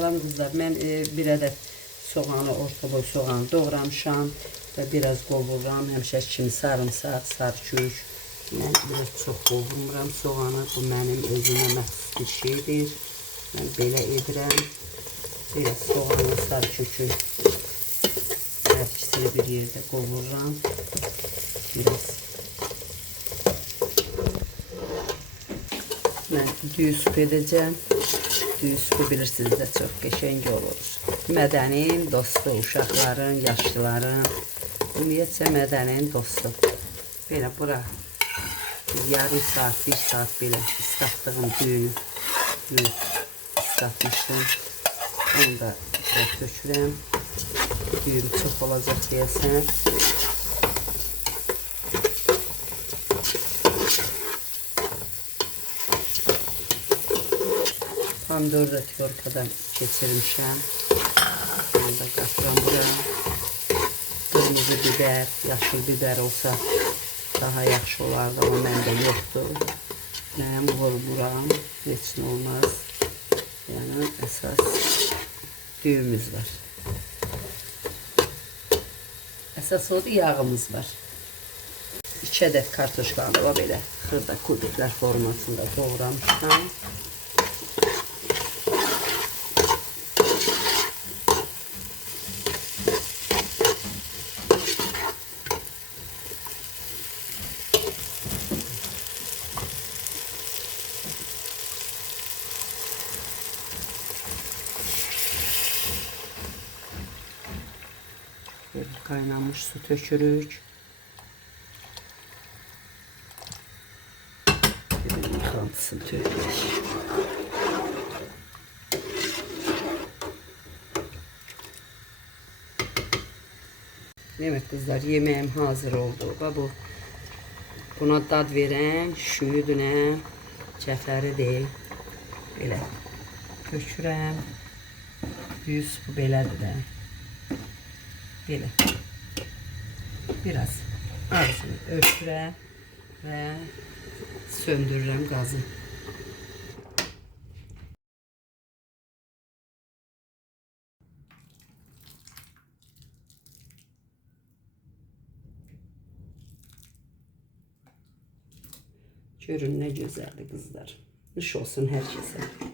Salam qızlar, mən bir ədəd soğanı, orta boy soğanı doğramışam və biraz qovururam. Həmişə kimi sarımsaq, sarıkük. Mən biraz çox qovurmuram soğanı. Bu mənim özümə məxsus bir şeydir. Mən belə edirəm. Biraz soğanı, sarıkükü hər ikisini bir yerdə qovururam. Biraz. Mən düyü sup edəcəm. Düyü supu bilirsiniz də çox qəşəng olur. Mədənin dostu, uşaqların, yaşlıların, ümumiyyətcə mədənin dostu. Belə bura yarım saat, bir saat belə ıslatdığım düyünü ıslatmışdım. Onu da tökürəm. Düyüm çox olacaq deyəsən. Pomidoru da tyorkadan keçirmişəm. Onu da qatıram buraya. Kırmızı biber, yaşıl biber olsa daha yaxşı olardı, ama məndə yoxdur. Mən vururam, heç nə olmaz. Yəni əsas düyümüz var. Əsas odur, yağımız var. 2 ədəd kartoşkanı var, belə xırda kubiklər formasında doğramışam. Kaynamış su tökürük. Yıkantısını tökürük. Evet kızlar, yemeğim hazır oldu. Buna dad verən şüyüdünə, cəfəridir. Belə tökürəm. Düyü supu belədir də. Belə. Biraz ağzını örtürəm və söndürürəm qazı. Görün nə gözəldir qızlar. Nuş olsun hər kəsə.